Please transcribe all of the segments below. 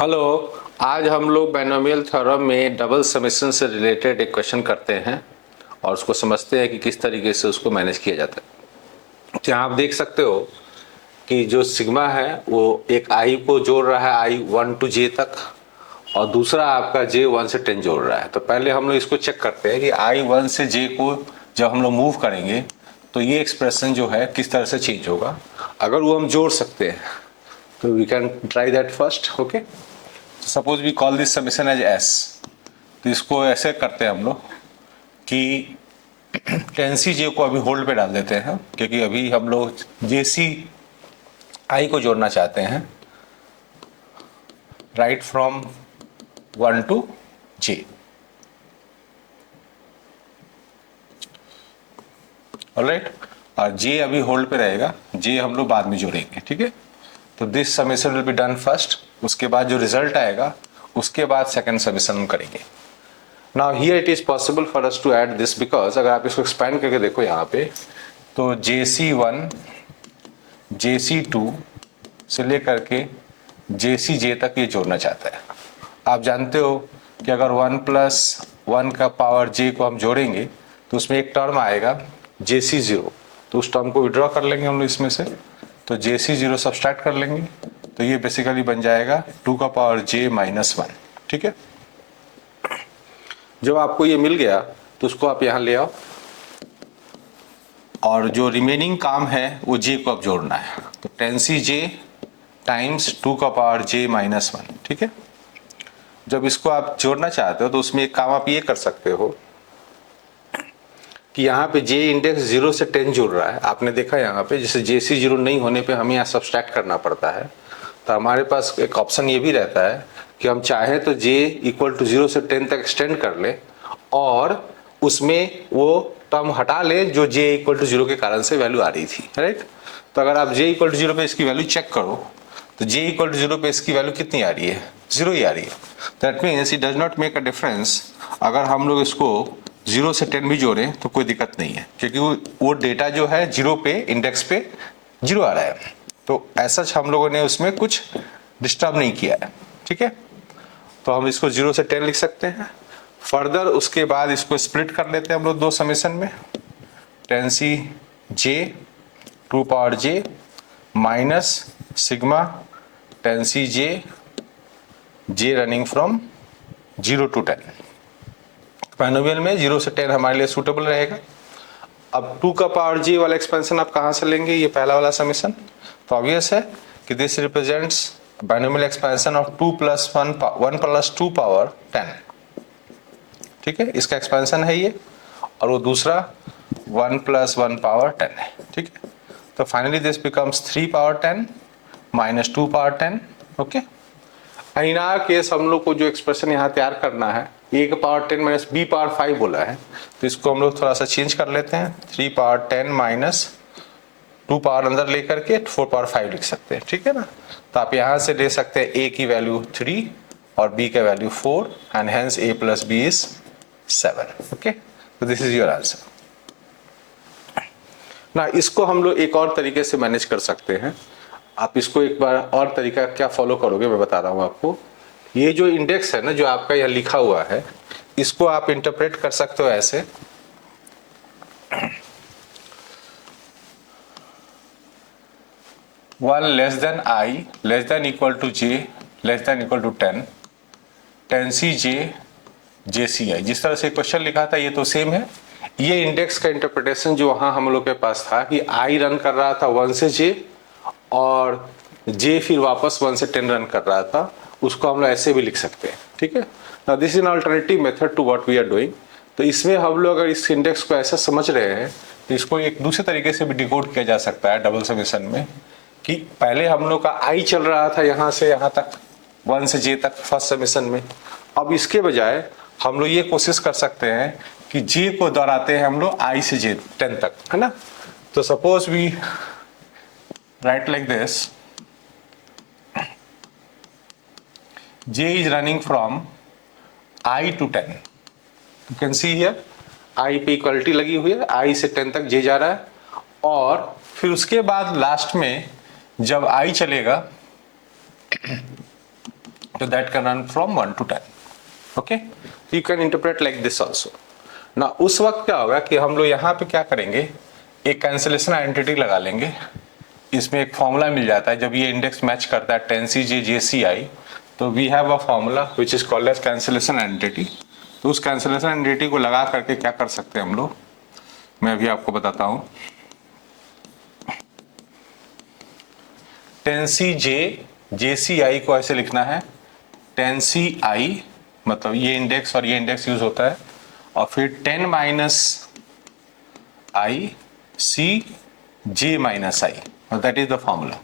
Hello. आज हम लोग बाइनोमियल थ्योरम में डबल समेशन से रिलेटेड एक क्वेश्चन करते हैं और उसको समझते हैं कि किस तरीके से उसको मैनेज किया जाता है। यहाँ आप देख सकते हो कि जो सिग्मा है वो एक आई को जोड़ रहा है, आई 1 to j तक, और दूसरा आपका j 1 से 10 जोड़ रहा है। तो पहले हम लोग इसको चेक करते हैं कि आई 1 से j को जब हम लोग मूव करेंगे तो ये एक्सप्रेशन जो है किस तरह से चेंज होगा। अगर वो हम जोड़ सकते हैं तो we can try that first. Okay, suppose we call this summation as S. तो इसको ऐसे करते हैं हम लोग कि टेंसी जे को अभी होल्ड पे डाल देते हैं, क्योंकि अभी हम लोग जेसी आई को जोड़ना चाहते हैं, right from 1 to j। Alright, और जे अभी होल्ड पे रहेगा, जे हम लोग बाद में जोड़ेंगे। ठीक है, तो this summation will be done first, उसके बाद जो रिजल्ट आएगा उसके बाद सेकंड समेशन हम करेंगे। Now here it is possible for us to add this, because अगर आप इसको एक्सपेंड करके देखो यहाँ पे, तो JC1 JC2 से लेकर के JCJ तक ये जोड़ना चाहता है। आप जानते हो कि अगर 1 + 1 का पावर j को हम जोड़ेंगे तो उसमें एक टर्म आएगा JC0, तो उस टर्म को विड्रॉ कर लेंगे हम लोग इसमें से, तो JC0 सब्सट्रैक्ट कर लेंगे, तो ये बेसिकली बन जाएगा 2 का पावर j - 1। ठीक है, जब आपको ये मिल गया तो उसको आप यहाँ ले आओ, और जो रिमेनिंग काम है वो j को अब जोड़ना है, तो 10CJ टाइम्स 2 का पावर j - 1। ठीक है, जब इसको आप जोड़ना चाहते हो तो उसमें एक काम आप ये कर सकते हो कि यहाँ पे j इंडेक्स 0 से 10 जुड़ रहा है। आपने देखा यहाँ पे जैसे JC0 नहीं होने पे हमें यहाँ सब्सट्रैक्ट करना पड़ता है, तो हमारे पास एक ऑप्शन ये भी रहता है कि हम चाहे तो j = 0 से 10 तक एक्सटेंड कर ले और उसमें वो टर्म हटा ले जो j = 0 के कारण से वैल्यू आ रही थी। राइट, तो अगर आप j = 0 पे इसकी वैल्यू चेक करो तो j = 0 पे इसकी वैल्यू कितनी आ रही है, 0 ही आ रही है। That means it does not make a difference अगर हम लोग इसको 0 से 10 भी जोड़ें तो कोई दिक्कत नहीं है, क्योंकि वो डेटा जो है 0 पे इंडेक्स पे 0 आ रहा है, तो ऐसा हम लोगों ने उसमें कुछ डिस्टर्ब नहीं किया है। ठीक है, तो हम इसको 0 से 10 लिख सकते हैं। फर्दर उसके बाद इसको स्प्लिट कर लेते हैं हम लोग दो समेशन में, 10CJ 2 power j minus sigma 10CJ j running from 0 to 10। Binomial में 0 से 10 हमारे लिए सूटेबल रहेगा। अब 2 का पावर j वाला एक्सपेंशन आप कहाँ से लेंगे, ये पहला वाला समेशन, तो ऑब्वियस है कि this represents binomial expansion of 2 + 1 + 2 power 10। ठीक है, इसका एक्सपेंशन है ये, और वो दूसरा 1 + 1 पावर 10 है। ठीक है, तो finally this becomes 3 power 10 - 2 power 10। Okay, in our case हम लोग को जो एक्सप्रेशन यहाँ तैयार करना है, a का पावर 10 - b पावर 5 बोला है, तो इसको हम लोग थोड़ा सा चेंज कर लेते हैं, 3 पावर 10 - 2 पावर अंदर लेकर के 4 पावर 5 लिख सकते हैं। ठीक है ना, तो आप यहाँ से ले सकते हैं a की वैल्यू 3 और b का value 4, and hence a + b is 7। Okay, तो दिस इज योर आंसर। ना इसको हम लोग एक और तरीके से मैनेज कर सकते हैं। आप इसको एक बार और तरीका क्या फॉलो करोगे मैं बता रहा हूँ आपको। ये जो इंडेक्स है ना जो आपका यहाँ लिखा हुआ है, इसको आप इंटरप्रेट कर सकते हो ऐसे, 1 < I < j < 10 10CJ JCI, जिस तरह से क्वेश्चन लिखा था ये तो सेम है। ये इंडेक्स का इंटरप्रिटेशन जो वहां हम लोग के पास था कि I रन कर रहा था 1 से j और j फिर वापस 1 से 10 रन कर रहा था, उसको हम लोग ऐसे भी लिख सकते हैं। ठीक है, now this is an alternative method to what we are doing. तो इसमें हम लोग अगर इस इंडेक्स को ऐसा समझ रहे हैं तो इसको एक दूसरे तरीके से भी डिकोड किया जा सकता है डबल समेशन में, कि पहले हम लोग का I चल रहा था यहाँ से यहाँ तक 1 से j तक फर्स्ट समेशन में। अब इसके बजाय हम लोग ये कोशिश कर सकते हैं कि j को दोहराते हैं हम लोग I से j 10 तक, है ना। तो suppose we write like this, j is running from I to 10। You can see here I पे इक्वलिटी लगी हुई है, I से 10 तक j जा रहा है, और फिर उसके बाद लास्ट में जब I चलेगा So that can run from 1 to 10. Okay? You can interpret like this also. Now उस वक्त क्या होगा कि हम लोग यहाँ पे क्या करेंगे, एक कैंसिलेशन आइडेंटिटी लगा लेंगे. इसमें एक फॉर्मूला मिल जाता है जब ये इंडेक्स मैच करता है 10CJ JCI, तो we have a formula which is called as cancellation identity. तो उस कैंसिलेशन आइडेंटिटी को लगा करके क्या कर सकते हैं हम लोग, मैं अभी आपको बताता हूँ. 10CJ JCI को ऐसे लिखना है, 10CI मतलब ये इंडेक्स और ये इंडेक्स यूज होता है, और फिर 10 minus I C J minus I, that is the formula.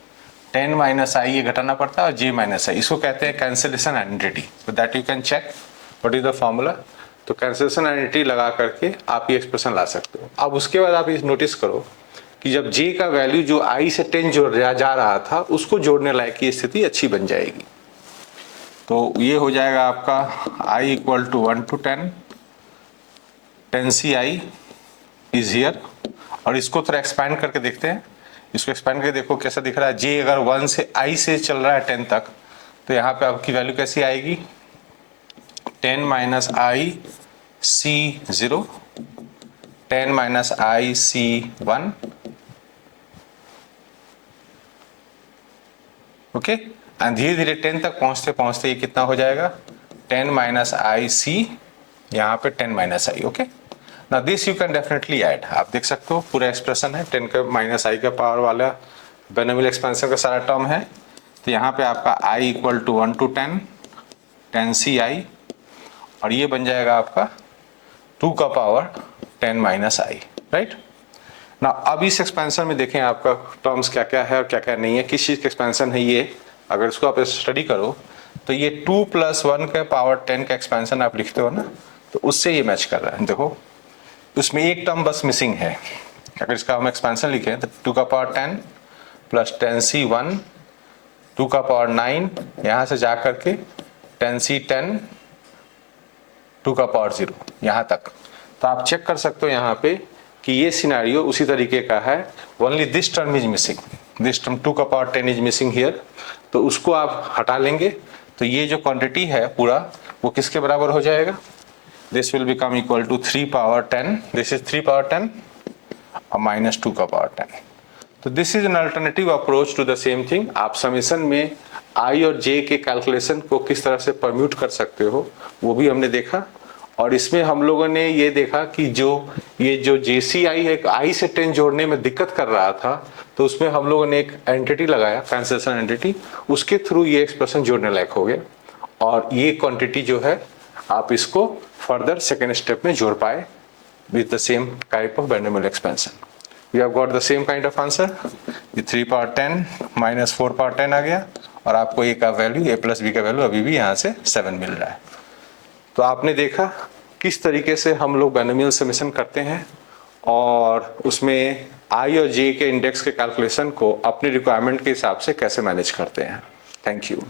10 minus I ये घटाना पड़ता है और जे माइनस आई, इसको कहते हैं कैंसिलेशन आइडेंटिटी. तो that you can check what is the formula. तो कैंसिलेशन आइडेंटिटी लगा करके आप ये एक्सप्रेशन ला सकते हो. अब उसके बाद आप नोटिस करो कि जब जे का वैल्यू जो आई से 10 जोड़ जा रहा था उसको जोड़ने लायक की स्थिति अच्छी बन जाएगी. तो ये हो जाएगा आपका I equal to 1 to 10, 10CI is here. और इसको थोड़ा एक्सपैंड करके देखते हैं. इसको एक्सपैंड करके देखो कैसा दिख रहा है. जे अगर 1 से आई से चल रहा है 10 तक, तो यहाँ पे आपकी वैल्यू कैसी आएगी, 10 minus I C 0, 10 minus I C 1. Okay, and धीरे धीरे 10 तक पहुंचते पहुंचते ये कितना हो जाएगा, 10 माइनस आई सी, यहाँ पे 10 minus I. Okay, now this you can definitely add. आप देख सकते हो पूरा एक्सप्रेशन है, 10 का माइनस आई का पावर वाला बाइनोमियल एक्सपेंशन का सारा टर्म है. तो यहाँ पे आपका i equal to 1 to 10, 10CI, और ये बन जाएगा आपका 2 का पावर 10 माइनस आई. राइट ना, अब इस एक्सपेंशन में देखें आपका टर्म्स क्या क्या है और क्या क्या नहीं है, किस चीज़ का एक्सपेंशन है ये. अगर इसको आप स्टडी करो तो ये 2 + 1 का पावर 10 का एक्सपेंशन आप लिखते हो ना, तो उससे ये मैच कर रहा है. देखो उसमें एक टर्म बस मिसिंग है. अगर इसका हम एक्सपेंशन लिखें तो 2 का पावर 10 प्लस 10C1, 2 का पावर 9, यहाँ से जा करके 10C10, 2 का पावर 0 यहाँ तक. तो आप चेक कर सकते हो यहाँ पे कि ये सिनेरियो उसी तरीके का है. Only this term is missing, this term 2 का पावर 10 इज मिसिंग हियर. तो उसको आप हटा लेंगे तो ये जो क्वांटिटी है पूरा वो किसके बराबर हो जाएगा, this will become equal to 3 power 10, this is 3 power 10 और minus 2 का power 10. तो this is an alternative approach to the same thing. आप समेशन में i और j के कैलकुलेशन को किस तरह से परम्यूट कर सकते हो वो भी हमने देखा. और इसमें हम लोगों ने ये देखा कि ये जो JCI है i से 10 जोड़ने में दिक्कत कर रहा था, तो उसमें हम लोगों ने एक एंटिटी लगाया, कैंसिलेशन एंटिटी, उसके थ्रू ये एक्सप्रेशन जोड़ने लायक हो गया. और ये क्वांटिटी जो है आप इसको फर्दर सेकेंड स्टेप में जोड़ पाए with the same type of binomial expansion. We have got the same kind of answer. ये 3 पावर 10 माइनस 4 पावर 10 आ गया, और आपको a का वैल्यू, a प्लस b का वैल्यू अभी भी यहाँ से 7 मिल रहा है. तो आपने देखा किस तरीके से हम लोग बाइनोमियल समेशन करते हैं, और उसमें i और j के इंडेक्स के कैलकुलेशन को अपनी रिक्वायरमेंट के हिसाब से कैसे मैनेज करते हैं. Thank you.